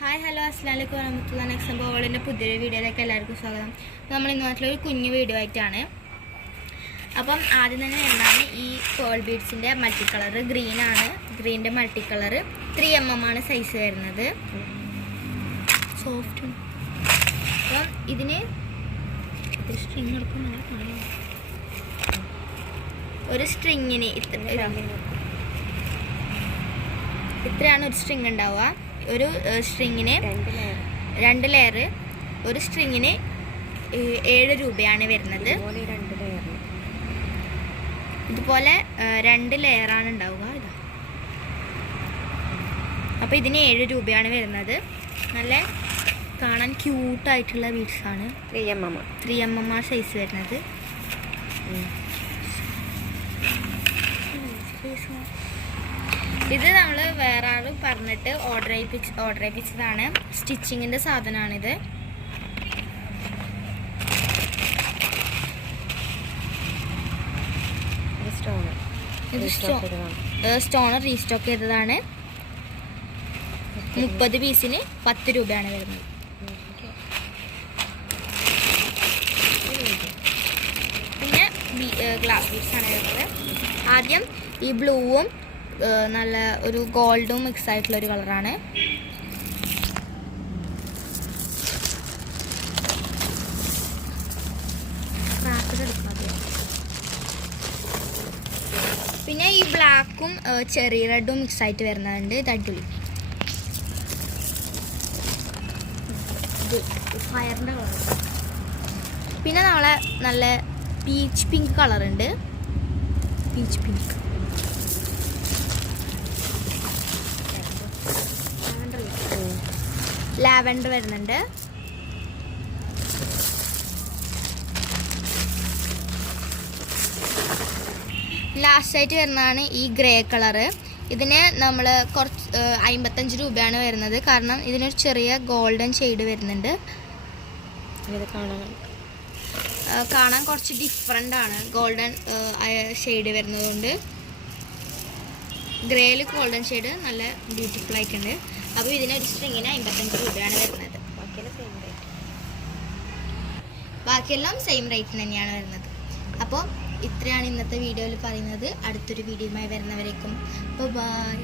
Hi hello അസ്സലാമു അലൈക്കും വറഹ്മത്തുള്ളാഹി സംഭവങ്ങളുടെ പുതിയൊരു വീഡിയോയിലേക്ക് എല്ലാവർക്കും സ്വാഗതം. നമ്മൾ ഇന്ന് നാട്ടിലൊരു കുഞ്ഞു വീഡിയോ ആയിട്ടാണ്. അപ്പം ആദ്യം തന്നെ എന്താണ് ഈ പേൾ ബീഡ്സിൻ്റെ മൾട്ടി കളർ ഗ്രീനാണ്. ഗ്രീൻ്റെ മൾട്ടി കളർ 3mm ആണ് സൈസ് വരുന്നത്. സോഫ്റ്റ്. അപ്പം ഇതിന് സ്ട്രിങ് എടുക്കുന്ന ഒരു സ്ട്രിങ്ങിന് ഇത്രയാണ് ഒരു സ്ട്രിങ് ഉണ്ടാവുക. ഒരു സ്ട്രിങ്ങിന് 2 ലെയർ, ഒരു സ്ട്രിങ്ങിന് 7 രൂപയാണ് വരുന്നത്. ഇതുപോലെ 2 ലെയറാണ് ഉണ്ടാവുക. അപ്പോൾ ഇതിന് 7 രൂപയാണ് വരുന്നത്. നല്ല കാണാൻ ക്യൂട്ടായിട്ടുള്ള ബീഡ്സാണ്. 3mm സൈസ് വരുന്നത്. ഇത് നമ്മൾ വേറെ ആൾ പറഞ്ഞിട്ട് ഓർഡർ ചെയ്യിപ്പിച്ചതാണ്. സ്റ്റിച്ചിങ്ങിൻ്റെ സാധനമാണിത്. സ്റ്റോൺ റീസ്റ്റോക്ക് ചെയ്തതാണ്. 30 പീസിന് 10 രൂപയാണ് വരുന്നത്. പിന്നെ ഗ്ലാസ് ബീഡ്സ് ആണ് വരുന്നത്. ആദ്യം ഈ ബ്ലൂവും നല്ല ഒരു ഗോൾഡും മിക്സ് ആയിട്ടുള്ള ഒരു കളറാണ്. പിന്നെ ഈ ബ്ലാക്കും ചെറി റെഡും മിക്സ് ആയിട്ട് വരുന്നുണ്ട്. ഇത് അടിപൊളി ഫയറിൻ്റെ കളർ. പിന്നെ നമ്മളെ നല്ല പീച്ച് പിങ്ക് കളറുണ്ട്. പീച്ച് പിങ്ക്, ലാവൻഡർ വരുന്നുണ്ട്. ലാസ്റ്റായിട്ട് വരുന്നതാണ് ഈ ഗ്രേ കളറ്. ഇതിന് നമ്മൾ കുറച്ച് 55 രൂപയാണ് വരുന്നത്. കാരണം ഇതിനൊരു ചെറിയ ഗോൾഡൻ ഷെയ്ഡ് വരുന്നുണ്ട്. കാണാൻ കുറച്ച് ഡിഫറെൻ്റ് ആണ്. ഗോൾഡൻ ഷെയ്ഡ് വരുന്നതുകൊണ്ട് ഗ്രേയിൽ ഗോൾഡൻ ഷെയ്ഡ് നല്ല ബ്യൂട്ടിഫുൾ ആയിട്ടുണ്ട്. അപ്പോൾ ഇതിനൊരു സ്ട്രിങ്ങിന് 55 രൂപയാണ് വരുന്നത്. ബാക്കിയെല്ലാം സെയിം റേറ്റിന് തന്നെയാണ് വരുന്നത്. അപ്പോൾ ഇത്രയാണ് ഇന്നത്തെ വീഡിയോയിൽ പറയുന്നത്. അടുത്തൊരു വീഡിയോയുമായി വരുന്നവരേക്കും ബൈ.